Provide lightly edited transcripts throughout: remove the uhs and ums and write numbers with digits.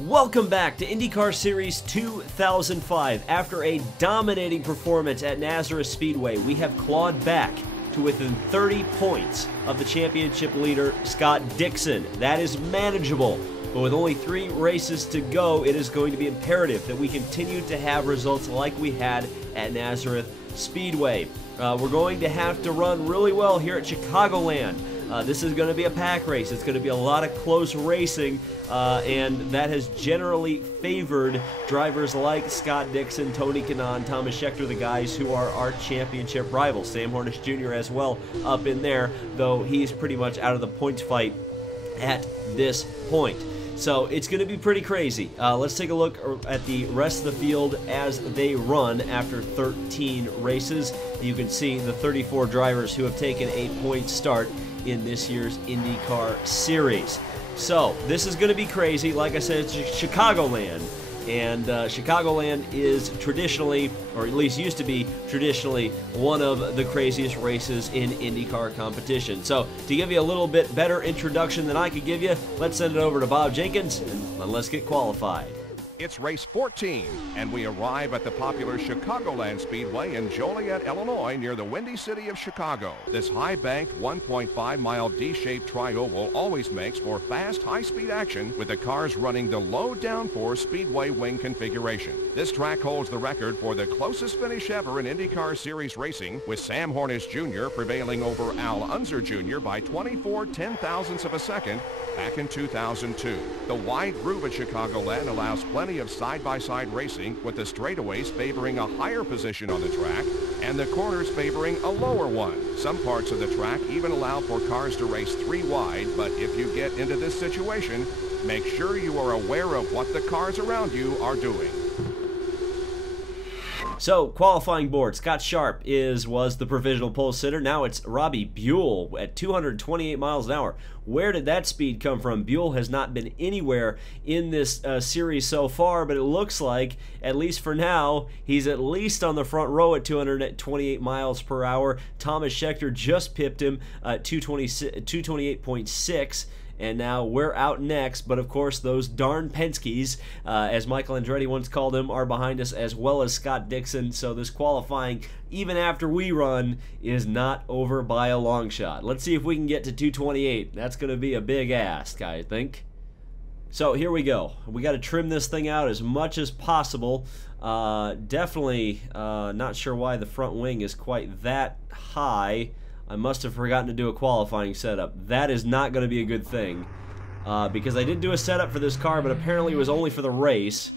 Welcome back to IndyCar Series 2005. After a dominating performance at Nazareth Speedway, we have clawed back to within 30 points of the championship leader, Scott Dixon. That is manageable, but with only 3 races to go, it is going to be imperative that we continue to have results like we had at Nazareth Speedway. We're going to have to run really well here at Chicagoland. This is going to be a pack race. It's going to be a lot of close racing, and that has generally favored drivers like Scott Dixon, Tony Kanaan, Thomas Scheckter, the guys who are our championship rivals. Sam Hornish Jr. as well up in there, though he's pretty much out of the points fight at this point. So it's going to be pretty crazy. Let's take a look at the rest of the field as they run after 13 races. You can see the 34 drivers who have taken a point start in this year's IndyCar Series. So this is going to be crazy. Like I said, it's Chicagoland, and Chicagoland is traditionally, or at least used to be traditionally, one of the craziest races in IndyCar competition. So to give you a little bit better introduction than I could give you, let's send it over to Bob Jenkins and let's get qualified. It's race 14, and we arrive at the popular Chicagoland Speedway in Joliet, Illinois, near the windy city of Chicago. This high-banked 1.5-mile D-shaped tri-oval always makes for fast, high-speed action with the cars running the low downforce Speedway wing configuration. This track holds the record for the closest finish ever in IndyCar Series racing, with Sam Hornish Jr. prevailing over Al Unser Jr. by 24 ten-thousandths of a second back in 2002. The wide groove at Chicagoland allows plenty of side-by-side racing, with the straightaways favoring a higher position on the track and the corners favoring a lower one. Some parts of the track even allow for cars to race 3 wide, but if you get into this situation, make sure you are aware of what the cars around you are doing. So, qualifying board, Scott Sharp was the provisional pole sitter. Now it's Robbie Buell at 228 miles an hour. Where did that speed come from? Buell has not been anywhere in this series so far, but it looks like, at least for now, he's at least on the front row at 228 miles per hour. Thomas Scheckter just pipped him at 228.6. And now we're out next, but of course those darn Penske's, as Michael Andretti once called them, are behind us, as well as Scott Dixon. So this qualifying, even after we run, is not over by a long shot. Let's see if we can get to 228. That's going to be a big ask, I think. So here we go. We got to trim this thing out as much as possible. Definitely not sure why the front wing is quite that high. I must have forgotten to do a qualifying setup. That is not going to be a good thing, because I did do a setup for this car, but apparently it was only for the race.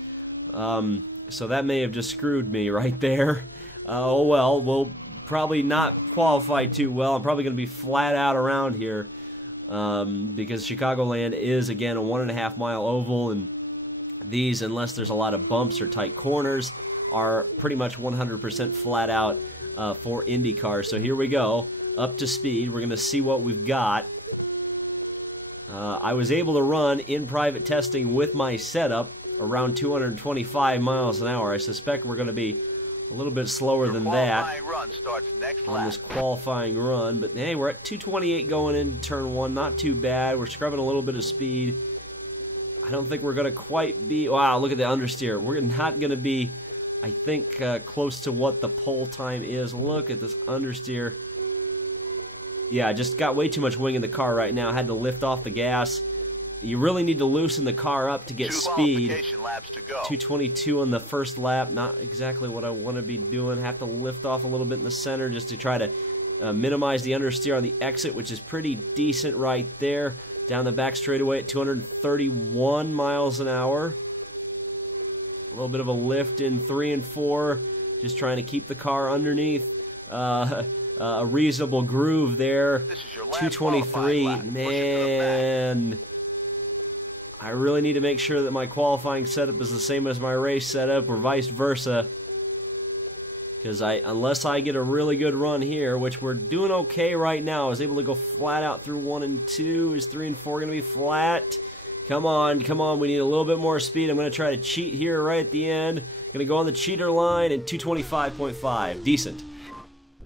So that may have just screwed me right there. Oh well, we'll probably not qualify too well. I'm probably going to be flat out around here, because Chicagoland is, again, a 1.5 mile oval, and these, unless there's a lot of bumps or tight corners, are pretty much 100% flat out for IndyCar. So here we go. Up to speed. We're going to see what we've got. I was able to run in private testing with my setup around 225 miles an hour. I suspect we're going to be a little bit slower than that on this qualifying run. But hey, we're at 228 going into turn 1. Not too bad. We're scrubbing a little bit of speed. I don't think we're going to quite be... Wow, look at the understeer. We're not going to be, I think, close to what the pole time is. Look at this understeer. Yeah, I just got way too much wing in the car right now. I had to lift off the gas. You really need to loosen the car up to get speed. 222 on the first lap. Not exactly what I want to be doing. Have to lift off a little bit in the center just to try to minimize the understeer on the exit, which is pretty decent right there. Down the back straightaway at 231 miles an hour. A little bit of a lift in 3 and 4. Just trying to keep the car underneath a reasonable groove there. 223, man. I really need to make sure that my qualifying setup is the same as my race setup, or vice versa. Because unless I get a really good run here, which we're doing okay right now, I was able to go flat out through 1 and 2. Is 3 and 4 going to be flat? Come on, come on. We need a little bit more speed. I'm going to try to cheat here right at the end. Going to go on the cheater line, and 225.5. Decent.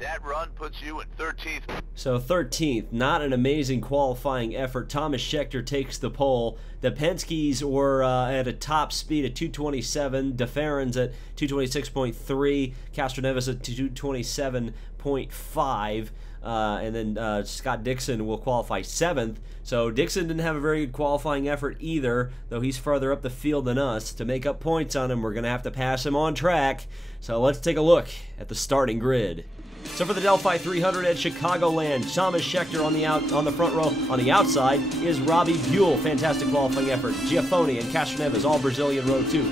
That run puts you in 13th. So 13th, not an amazing qualifying effort. Thomas Scheckter takes the pole. The Penske's were at a top speed at 227. DeFerrin's at 226.3. Castroneves at 227.5. And then Scott Dixon will qualify 7th. So Dixon didn't have a very good qualifying effort either, though he's further up the field than us. To make up points on him, we're going to have to pass him on track. So let's take a look at the starting grid. So for the Delphi 300 at Chicagoland, Thomas Scheckter on the front row. On the outside is Robbie Buell, fantastic qualifying effort. Giaffoni and Castroneves, all Brazilian row 2.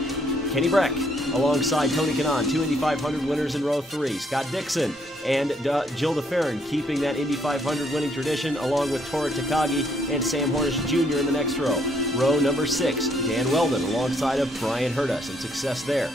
Kenny Brack alongside Tony Kanaan, 2 Indy 500 winners in row 3. Scott Dixon and Jill DeFerrin keeping that Indy 500 winning tradition, along with Tora Takagi and Sam Hornish Jr. in the next row. Row number 6, Dan Weldon alongside of Brian Herta, some success there.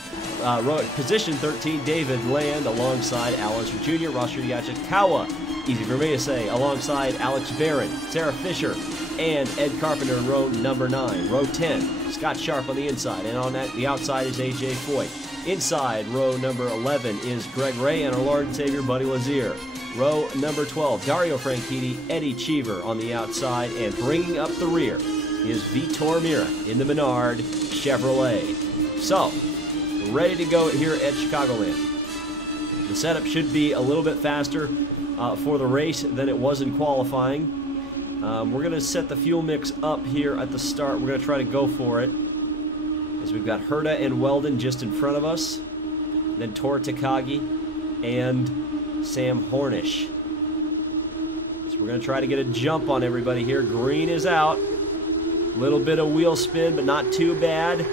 Position 13, David Land alongside Alan Jr., Roger Yachikawa, easy for me to say, alongside Alex Barron, Sarah Fisher, and Ed Carpenter in row number 9. Row 10, Scott Sharp on the inside, and on the outside is A.J. Foyt. Inside, row number 11 is Greg Ray and our Lord and Savior, Buddy Lazier. Row number 12, Dario Franchitti, Eddie Cheever on the outside, and bringing up the rear is Vitor Mira in the Menard Chevrolet. So, ready to go here at Chicagoland. The setup should be a little bit faster for the race than it was in qualifying. We're going to set the fuel mix up here at the start. We're going to try to go for it, as we've got Herta and Weldon just in front of us, then Tor Takagi and Sam Hornish. So we're going to try to get a jump on everybody here. Green is out. Little bit of wheel spin, but not too bad.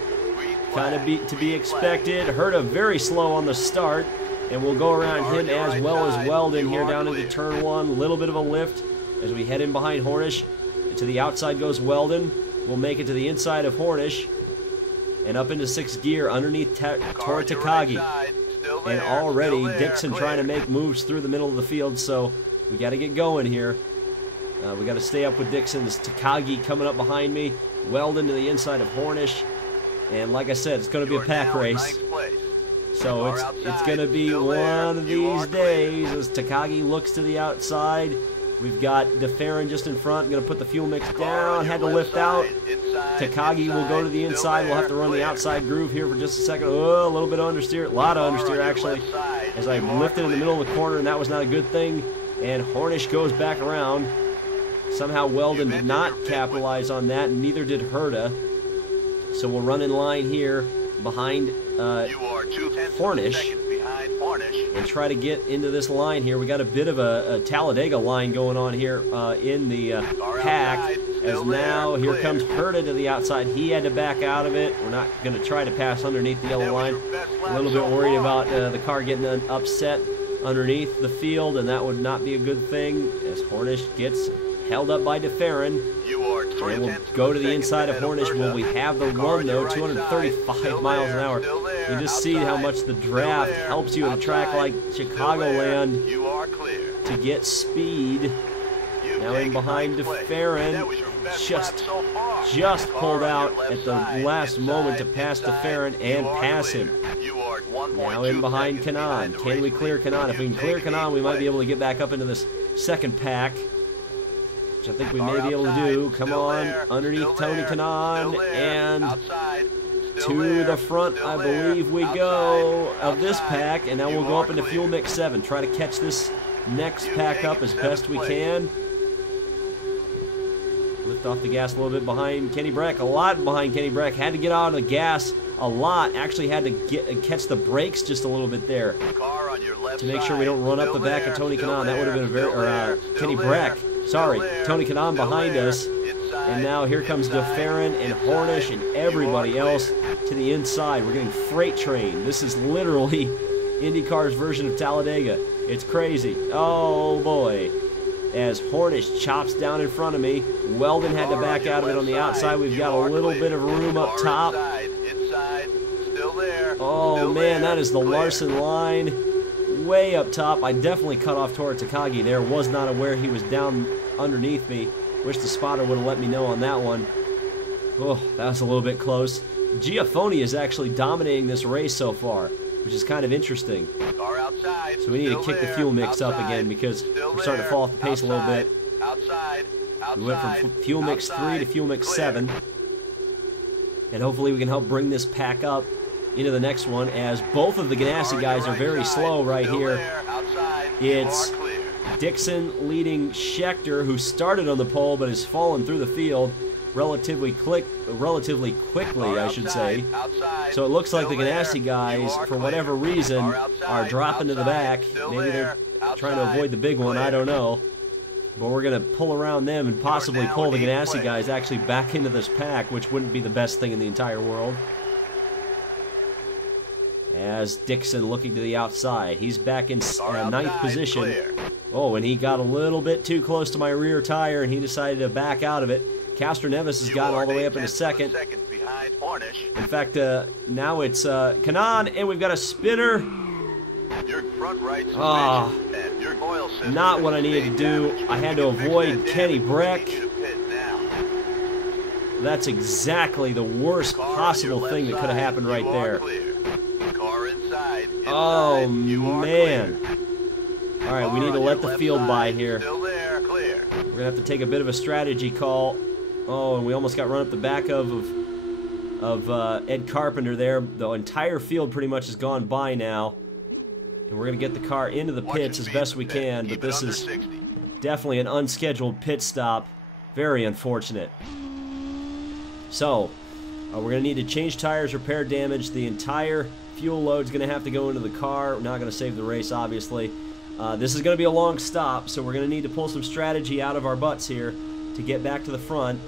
Kind of to be expected. Herta very slow on the start, and we'll go around him as well as Weldon here down into turn 1. A little bit of a lift as we head in behind Hornish. To the outside goes Weldon. We'll make it to the inside of Hornish and up into 6th gear underneath Tora Takagi. And already Dixon trying to make moves through the middle of the field, so we got to get going here. We got to stay up with Dixon. This Takagi coming up behind me. Weldon to the inside of Hornish. And like I said, it's going to be a pack race. So it's going to be one of these days as Takagi looks to the outside. We've got DeFerrin just in front. Going to put the fuel mix down. Had to lift out. Takagi will go to the inside. We'll have to run the outside groove here for just a second. Oh, a little bit of understeer. A lot of understeer, actually, as I lifted in the middle of the corner, and that was not a good thing. And Hornish goes back around. Somehow Weldon did not capitalize on that, and neither did Herta. So we'll run in line here behind Hornish and try to get into this line here. We got a bit of a Talladega line going on here in the pack, as now here comes Herta to the outside. He had to back out of it. We're not going to try to pass underneath the yellow line. A little bit worried about the car getting upset underneath the field, and that would not be a good thing as Hornish gets held up by DeFerrin. And we'll go to the inside of Hornish. Will we have the run, though? 235 miles an hour. You just see how much the draft helps you at a track like Chicagoland to get speed. Now in behind DeFerrin. Just pulled out at the last moment to pass DeFerrin and pass him. Now in behind Kanaan. Can we clear Kanaan? If we can clear Kanaan, we might be able to get back up into this second pack, which I think we may be able to do. Come on, underneath Tony Kanaan, and to the front, I believe we go, of this pack, and now we'll go up into Fuel Mix 7. Try to catch this next pack up as best we can. Lift off the gas a little bit behind Kenny Brack, a lot behind Kenny Brack. Had to get out of the gas a lot. Actually had to catch the brakes just a little bit there to make sure we don't run up the back of Tony Kanaan. That would have been a very, Kenny Brack. Sorry, Tony Kanaan behind us. And now here comes DeFerrin and Hornish and everybody else to the inside. We're getting freight train. This is literally IndyCar's version of Talladega. It's crazy. Oh, boy. As Hornish chops down in front of me. Weldon had to back out of it on the outside. We've got a little bit of room up top. Oh, man, that is the Larson line. Way up top. I definitely cut off Tora Takagi there. Was not aware he was down underneath me. Wish the spotter would have let me know on that one. Oh, that was a little bit close. Giaffoni is actually dominating this race so far, which is kind of interesting. So we need to kick the fuel mix up again because we're starting to fall off the pace a little bit. We went from fuel mix 3 to fuel mix 7. And hopefully we can help bring this pack up into the next one, as both of the Ganassi guys are very slow right here. It's Dixon leading Scheckter, who started on the pole but has fallen through the field relatively quickly, I should say. So it looks like the Ganassi guys, for whatever reason, are dropping to the back. Maybe they're trying to avoid the big one, I don't know. But we're going to pull around them and possibly pull the Ganassi guys actually back into this pack, which wouldn't be the best thing in the entire world. As Dixon looking to the outside. He's back in 9th position. Oh, and he got a little bit too close to my rear tire, and he decided to back out of it. Castro-Neves has gotten all the way up into 2nd. In fact, now it's Kanan, and we've got a spinner. Not what I needed to do. I had to avoid Kenny Brack. That's exactly the worst possible thing that could have happened right there. Oh, man. All right, we need to let the field by here. We're going to have to take a bit of a strategy call. Oh, and we almost got run up the back of Ed Carpenter there. The entire field pretty much has gone by now. And we're going to get the car into the pits as best we can, but this is definitely an unscheduled pit stop. Very unfortunate. So, we're going to need to change tires, repair damage. The entire fuel load's going to have to go into the car. We're not going to save the race, obviously. This is going to be a long stop, so we're going to need to pull some strategy out of our butts here to get back to the front.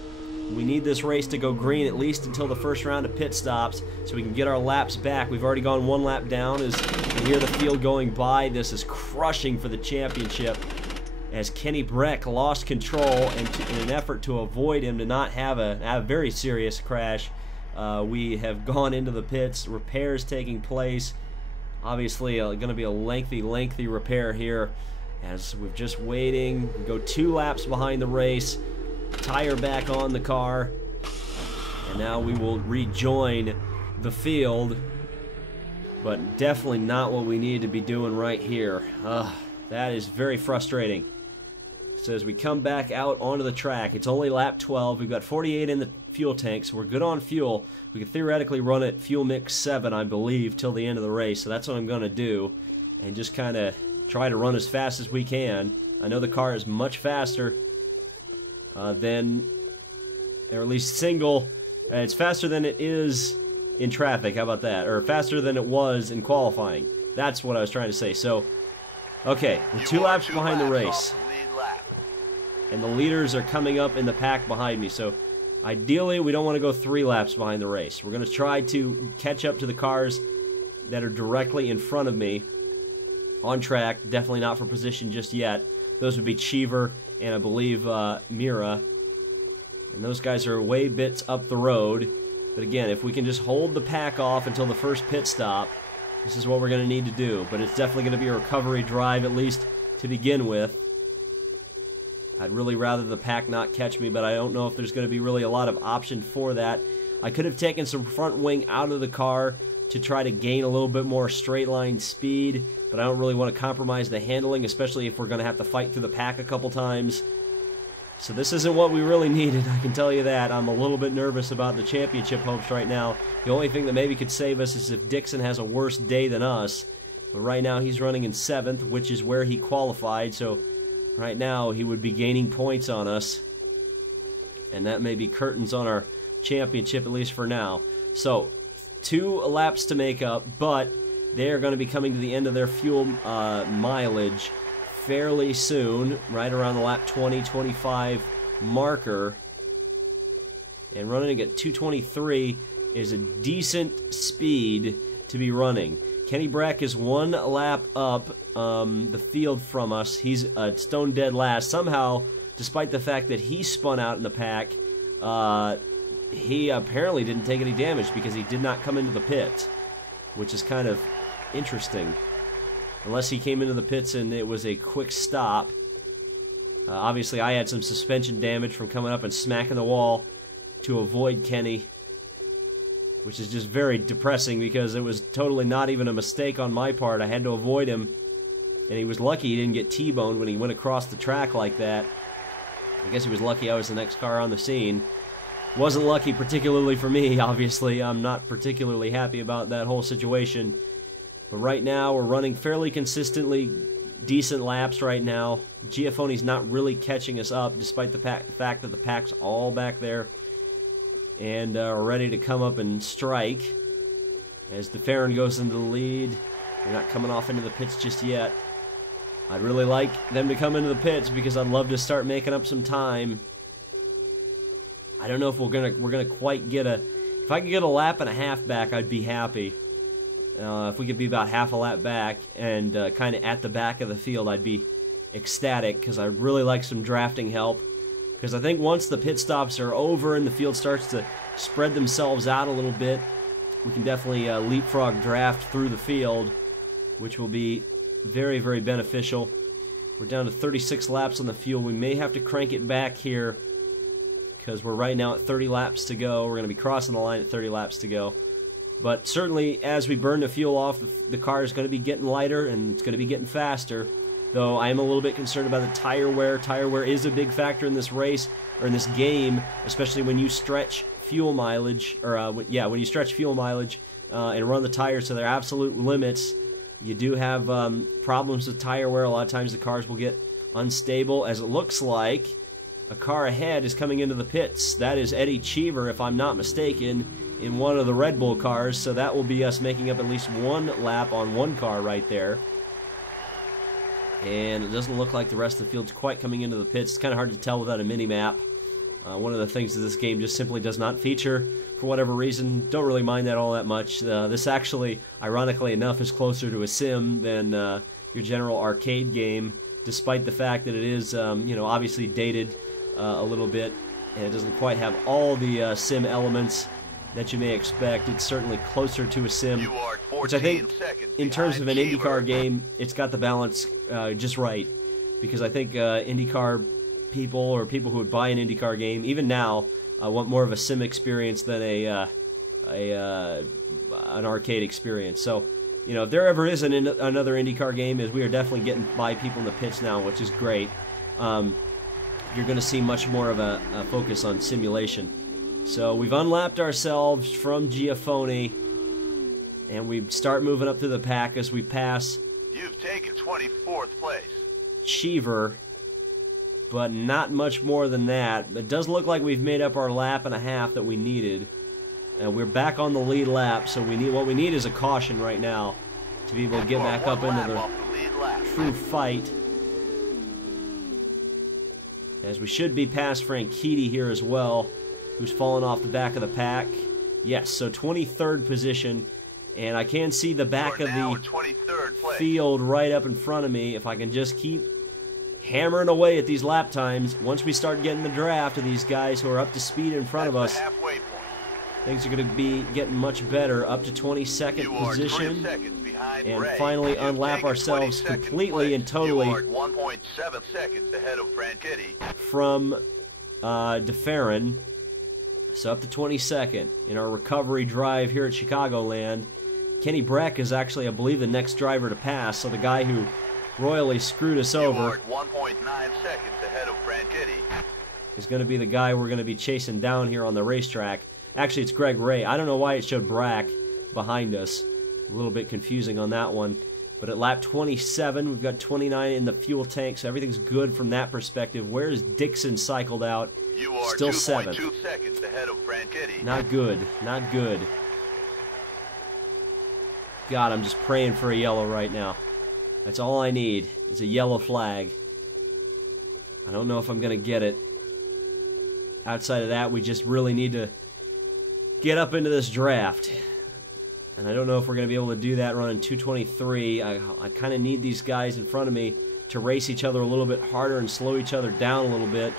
We need this race to go green at least until the first round of pit stops so we can get our laps back. We've already gone 1 lap down as you hear the field going by. This is crushing for the championship as Kenny Brack lost control, and in an effort to avoid him to not have a very serious crash, we have gone into the pits. Repairs taking place. Obviously going to be a lengthy repair here as we're just waiting. We go 2 laps behind the race. Tire back on the car, and now we will rejoin the field, but definitely not what we need to be doing right here. That is very frustrating. So as we come back out onto the track, it's only lap 12. We've got 48 in the fuel tank, so we're good on fuel. We could theoretically run at fuel mix 7, I believe, till the end of the race, so that's what I'm going to do, and just kind of try to run as fast as we can. I know the car is much faster than, or at least single, it's faster than it is in traffic, how about that? Or faster than it was in qualifying. That's what I was trying to say. So, okay, we're 2 laps behind the race. And the leaders are coming up in the pack behind me. So, ideally, we don't want to go 3 laps behind the race. We're going to try to catch up to the cars that are directly in front of me on track. Definitely not for position just yet. Those would be Cheever and I believe Mira. And those guys are way bits up the road. But again, if we can just hold the pack off until the first pit stop, this is what we're going to need to do. But it's definitely going to be a recovery drive, at least to begin with. I'd really rather the pack not catch me, but I don't know if there's going to be really a lot of option for that. I could have taken some front wing out of the car to try to gain a little bit more straight line speed, but I don't really want to compromise the handling, especially if we're going to have to fight through the pack a couple times. So this isn't what we really needed, I can tell you that. I'm a little bit nervous about the championship hopes right now. The only thing that maybe could save us is if Dixon has a worse day than us. But right now he's running in 7th, which is where he qualified, so right now he would be gaining points on us. And that may be curtains on our championship, at least for now. So 2 laps to make up, but they are going to be coming to the end of their fuel mileage fairly soon, right around the lap 20-25 marker. And running at 2:23 is a decent speed to be running. Kenny Brack is 1 lap up the field from us. He's stone dead last. Somehow, despite the fact that he spun out in the pack, he apparently didn't take any damage because he did not come into the pits, which is kind of interesting. Unless he came into the pits and it was a quick stop. Obviously, I had some suspension damage from coming up and smacking the wall to avoid Kenny. which is just very depressing because it was totally not even a mistake on my part. I had to avoid him, and he was lucky he didn't get T-boned when he went across the track like that. I guess he was lucky I was the next car on the scene. Wasn't lucky particularly for me, obviously. I'm not particularly happy about that whole situation. But right now, we're running fairly consistently decent laps right now. Giafoni's not really catching us up, despite the fact that the pack's all back there and are ready to come up and strike. As DeFerrin goes into the lead, they're not coming off into the pits just yet. I'd really like them to come into the pits because I'd love to start making up some time. I don't know if we're gonna quite get a. If I could get a lap and a half back, I'd be happy. If we could be about half a lap back and kind of at the back of the field, I'd be ecstatic because I'd really like some drafting help. Because I think once the pit stops are over and the field starts to spread themselves out a little bit, we can definitely leapfrog draft through the field, which will be very, very beneficial. We're down to 36 laps on the field. We may have to crank it back here because we're right now at 30 laps to go. We're going to be crossing the line at 30 laps to go. But certainly, as we burn the fuel off, the car is going to be getting lighter and it's going to be getting faster. Though I am a little bit concerned about the tire wear. Tire wear is a big factor in this race, or in this game, especially when you stretch fuel mileage, or when you stretch fuel mileage and run the tires to their absolute limits. You do have problems with tire wear. A lot of times the cars will get unstable, as it looks like a car ahead is coming into the pits. That is Eddie Cheever, if I'm not mistaken, in one of the Red Bull cars, so that will be us making up at least one lap on one car right there. And it doesn't look like the rest of the field's quite coming into the pits. It's kind of hard to tell without a mini-map. One of the things that this game just simply does not feature for whatever reason. Don't really mind that all that much. This actually, ironically enough, is closer to a sim than your general arcade game, despite the fact that it is, obviously dated a little bit, and it doesn't quite have all the sim elements that you may expect. It's certainly closer to a sim, which I think, in terms of an IndyCar game, it's got the balance just right. Because I think IndyCar people, or people who would buy an IndyCar game, even now, want more of a sim experience than an arcade experience. So, if there ever is another IndyCar game, we are definitely getting by people in the pits now, which is great. You're going to see much more of a focus on simulation. So we've unlapped ourselves from Giafoni, and we start moving up through the pack as we pass. You've taken 24th place. Cheever, but not much more than that. It does look like we've made up our lap and a half that we needed. And we're back on the lead lap, so what we need is a caution right now to be able to get back up into the true fight. As we should be past Franchitti here as well, who's fallen off the back of the pack. Yes, so 23rd position, and I can see the back of the field right up in front of me. If I can just keep hammering away at these lap times, once we start getting the draft of these guys who are up to speed in front of us, things are going to be getting much better. Up to 22nd position, and finally unlap ourselves completely and totally 1.7 seconds ahead of Franchitti from DeFerrin. So up to 22nd in our recovery drive here at Chicagoland. Kenny Brack is actually, I believe, the next driver to pass. So the guy who royally screwed us over 1.9 seconds ahead of Franchitti is going to be the guy we're going to be chasing down here on the racetrack. Actually, it's Greg Ray. I don't know why it showed Brack behind us. A little bit confusing on that one. But at lap 27, we've got 29 in the fuel tank, so everything's good from that perspective. Where's Dixon cycled out? You are still 7th. 2.2 seconds ahead of Franchitti. Not good. Not good. God, I'm just praying for a yellow right now. That's all I need, is a yellow flag. I don't know if I'm going to get it. Outside of that, we just really need to get up into this draft. And I don't know if we're going to be able to do that running 223. I kind of need these guys in front of me to race each other a little bit harder and slow each other down a little bit.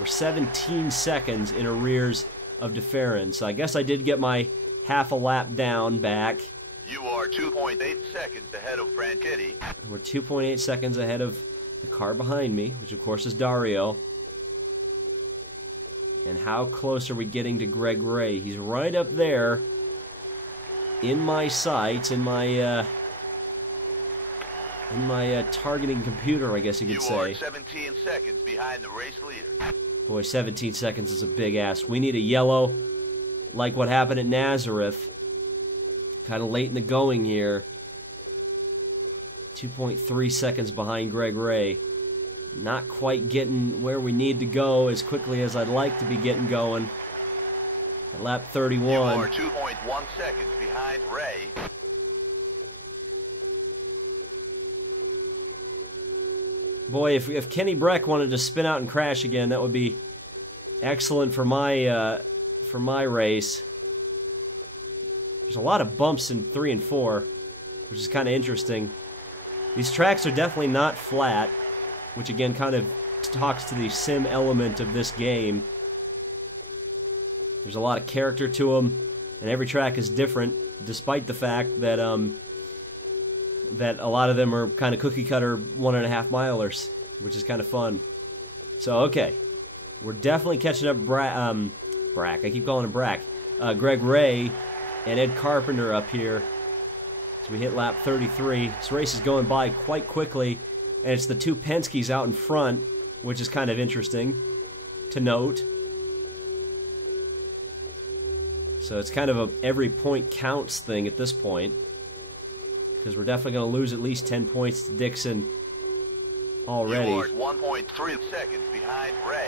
We're 17 seconds in arrears of DeFerrin, so I guess I did get my half a lap down back. You are 2.8 seconds ahead of Franchitti. We're 2.8 seconds ahead of the car behind me, which of course is Dario. And how close are we getting to Greg Ray? He's right up there in my sights, in my targeting computer, I guess you could say. You are 17 seconds behind the race leader. Boy, 17 seconds is a big ask. We need a yellow, like what happened at Nazareth. Kind of late in the going here. 2.3 seconds behind Greg Ray. Not quite getting where we need to go as quickly as I'd like to be getting going. At lap 31. You are 2.1 seconds behind Ray. Boy, if Kenny Brack wanted to spin out and crash again, that would be excellent for my race. There's a lot of bumps in 3 and 4, which is kind of interesting. These tracks are definitely not flat, which again kind of talks to the sim element of this game. There's a lot of character to them, and every track is different, despite the fact that that a lot of them are kind of cookie-cutter 1.5 milers, which is kind of fun. So, okay. We're definitely catching up Brack. I keep calling him Brack. Greg Ray and Ed Carpenter up here. So we hit lap 33. This race is going by quite quickly, and it's the two Penske's out in front, which is kind of interesting to note. So it's kind of a every point counts thing at this point, because we're definitely going to lose at least 10 points to Dixon already. You are 1.3 seconds behind Ray.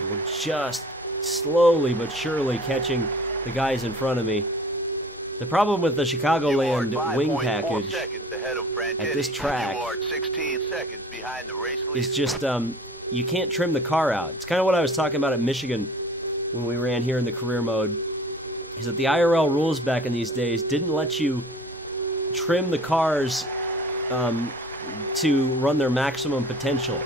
And we're just slowly but surely catching the guys in front of me. The problem with the Chicagoland wing package at this track is just you can't trim the car out. It's kind of what I was talking about at Michigan when we ran here in the career mode, is that the IRL rules back in these days didn't let you trim the cars to run their maximum potential.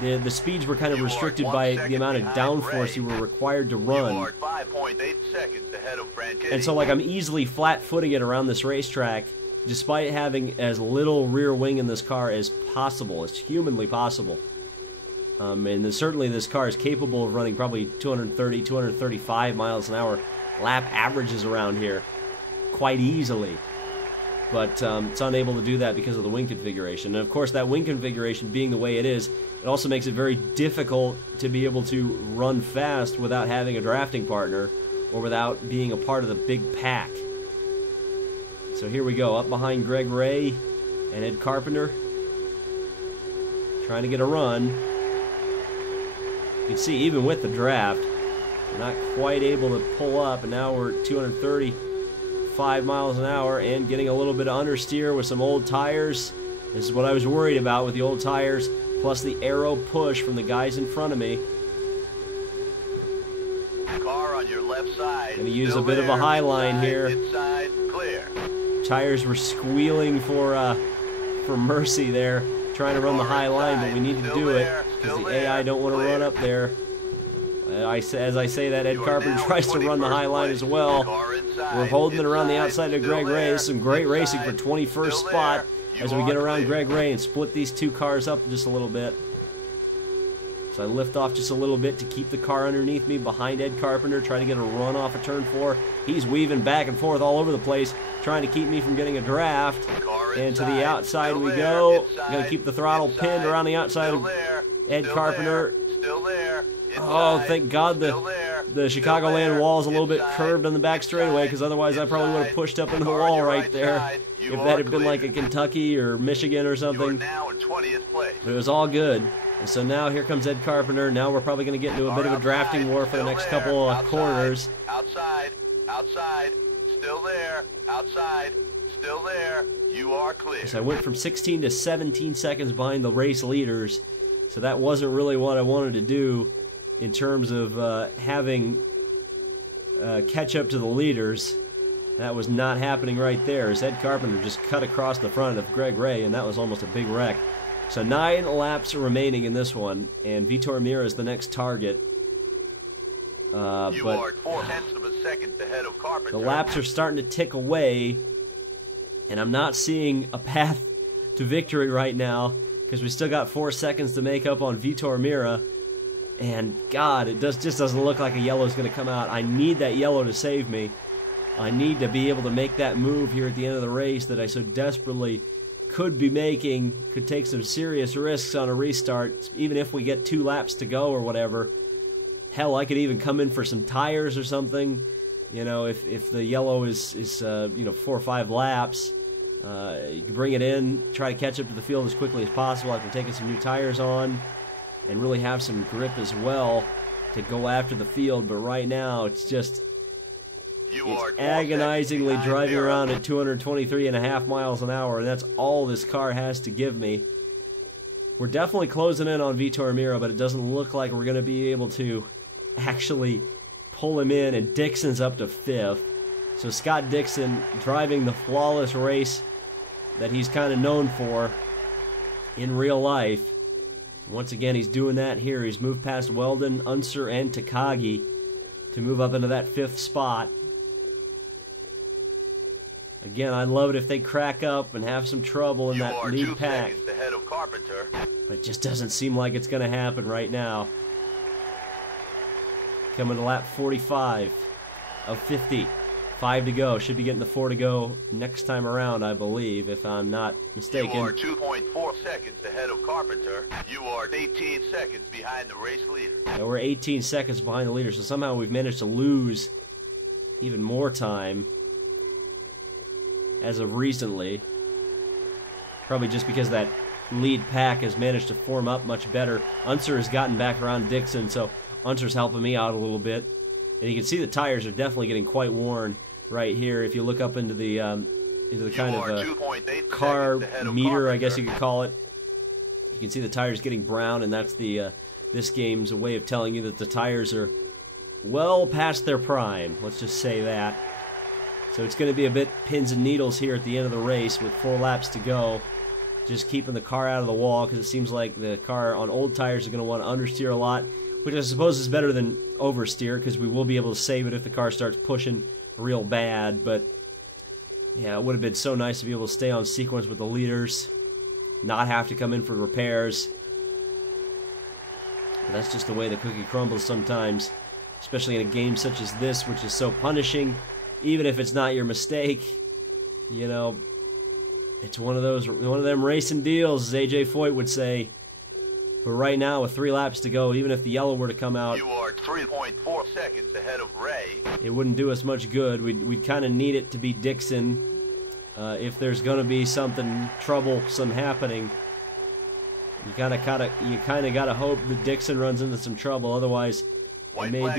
The speeds were kind of restricted by the amount of downforce you were required to run. You are 5.8 seconds ahead of Franchitti. And so, like, I'm easily flat-footing it around this racetrack, despite having as little rear wing in this car as possible. It's humanly possible. And certainly this car is capable of running probably 230, 235 miles an hour lap averages around here quite easily. But it's unable to do that because of the wing configuration. And of course, that wing configuration being the way it is, it also makes it very difficult to be able to run fast without having a drafting partner or without being a part of the big pack. So here we go, up behind Greg Ray and Ed Carpenter, trying to get a run. You can see even with the draft, we're not quite able to pull up, and now we're 235 miles an hour and getting a little bit of understeer with some old tires. This is what I was worried about with the old tires, plus the aero push from the guys in front of me. Car on your left side. Gonna use a bit of a high line here. Inside, clear. Tires were squealing for mercy there, trying to run the high line, but we need to do it because the AI don't want to run up there. As I say that, Ed Carpenter tries to run the high line as well. We're holding it around the outside of Greg Ray. Some great racing for 21st spot as we get around Greg Ray and split these two cars up just a little bit. So I lift off just a little bit to keep the car underneath me behind Ed Carpenter, try to get a run off of turn 4. He's weaving back and forth all over the place, trying to keep me from getting a draft. And to the outside we go. I'm going to keep the throttle pinned around the outside of Ed Carpenter. Oh, thank God the Chicagoland wall is a little bit curved on the back straightaway, because otherwise I probably would have pushed up into the wall right there if that had been like a Kentucky or Michigan or something. But it was all good. And so now here comes Ed Carpenter. Now we're probably going to get into a bit of a drafting war for the next couple of corners. Outside, still there, outside, still there, you are clear. So I went from 16 to 17 seconds behind the race leaders, so that wasn't really what I wanted to do in terms of having catch up to the leaders. That was not happening right there, as Ed Carpenter just cut across the front of Greg Ray, and that was almost a big wreck. So 9 laps remaining in this one, and Vitor Meira is the next target. You are 0.4 of a second ahead of Carpenter. The laps are starting to tick away, and I'm not seeing a path to victory right now, because we still got 4 seconds to make up on Vitor Meira. And God, it just doesn't look like a yellow is going to come out. I need that yellow to save me. I need to be able to make that move here at the end of the race that I so desperately could be making. Could take some serious risks on a restart, even if we get 2 laps to go or whatever. Hell, I could even come in for some tires or something. You know, if the yellow is 4 or 5 laps, you can bring it in, try to catch up to the field as quickly as possible after taking some new tires on, and really have some grip as well to go after the field. But right now, it's agonizingly driving around at 223.5 miles an hour, and that's all this car has to give me. We're definitely closing in on Vitor Mira, but it doesn't look like we're going to be able to actually pull him in, and Dixon's up to 5th. So Scott Dixon driving the flawless race that he's kind of known for in real life. Once again, he's doing that here. He's moved past Weldon, Unser, and Takagi to move up into that 5th spot. Again, I'd love it if they crack up and have some trouble in that lead pack. Ahead of Carpenter. But it just doesn't seem like it's going to happen right now. Coming to lap 45 of 50. 5 to go. Should be getting the 4 to go next time around, I believe, if I'm not mistaken. You are 2.4 seconds ahead of Carpenter. You are 18 seconds behind the race leader. Yeah, we're 18 seconds behind the leader, so somehow we've managed to lose even more time as of recently. Probably just because that lead pack has managed to form up much better. Unser has gotten back around Dixon, so Unser's helping me out a little bit. And you can see the tires are definitely getting quite worn right here. If you look up into the kind of car meter, I guess you could call it, you can see the tires getting brown, and that's this game's a way of telling you that the tires are well past their prime. Let's just say that. So it's going to be a bit pins and needles here at the end of the race with 4 laps to go. Just keeping the car out of the wall, because it seems like the car on old tires is going to want to understeer a lot, which I suppose is better than oversteer, because we will be able to save it if the car starts pushing real bad. But yeah, it would have been so nice to be able to stay on sequence with the leaders, not have to come in for repairs. But that's just the way the cookie crumbles sometimes, especially in a game such as this, which is so punishing. Even if it's not your mistake, you know, it's one of them racing deals, as AJ Foyt would say. But right now, with 3 laps to go, even if the yellow were to come out, you are 3.4 seconds ahead of Ray. It wouldn't do us much good. We'd kind of need it to be Dixon if there's going to be something troublesome happening. You kind of got to hope that Dixon runs into some trouble. Otherwise, it may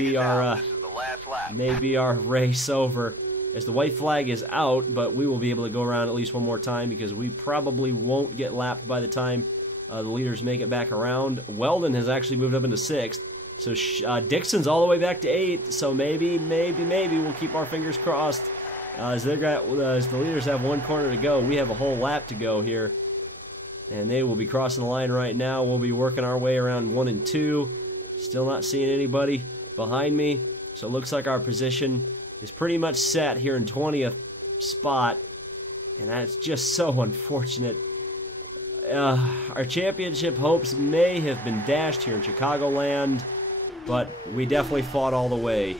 be our race over. As the white flag is out, but we will be able to go around at least one more time, because we probably won't get lapped by the time the leaders make it back around. Weldon has actually moved up into 6th, so Dixon's all the way back to 8th. So maybe we'll keep our fingers crossed. As the leaders have 1 corner to go, we have a whole lap to go here, and they will be crossing the line right now. We'll be working our way around 1 and 2. Still not seeing anybody behind me, so it looks like our position is pretty much set here in 20th spot, and that's just so unfortunate. Our championship hopes may have been dashed here in Chicagoland, but we definitely fought all the way.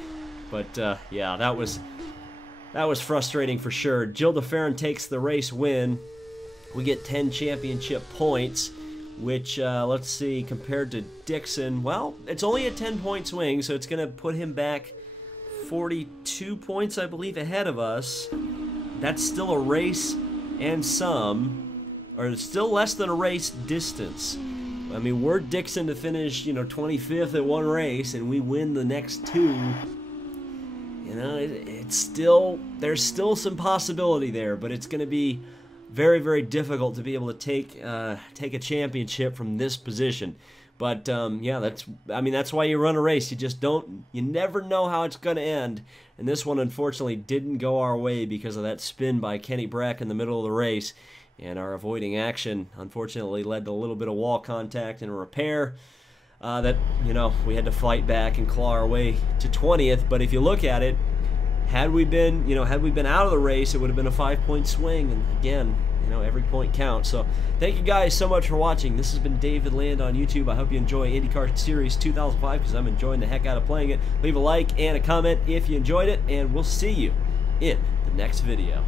But yeah, that was frustrating for sure. Gilles de Ferran takes the race win. We get 10 championship points, which, let's see, compared to Dixon, well, it's only a 10-point swing, so it's going to put him back 42 points, I believe, ahead of us. That's still a race and some, or it's still less than a race distance. I mean, we're Dixon to finish, 25th at 1 race, and we win the next 2. It's still, there's still some possibility there, but it's going to be very, very difficult to be able to take a championship from this position. But yeah, that's why you run a race. You never know how it's going to end. And this one, unfortunately, didn't go our way because of that spin by Kenny Brack in the middle of the race. And our avoiding action, unfortunately, led to a little bit of wall contact and a repair that, we had to fight back and claw our way to 20th. But if you look at it, had we been out of the race, it would have been a 5-point swing. And again, you know, every point counts. So thank you guys so much for watching. This has been David Land on YouTube. I hope you enjoy IndyCar Series 2005 because I'm enjoying the heck out of playing it. Leave a like and a comment if you enjoyed it, and we'll see you in the next video.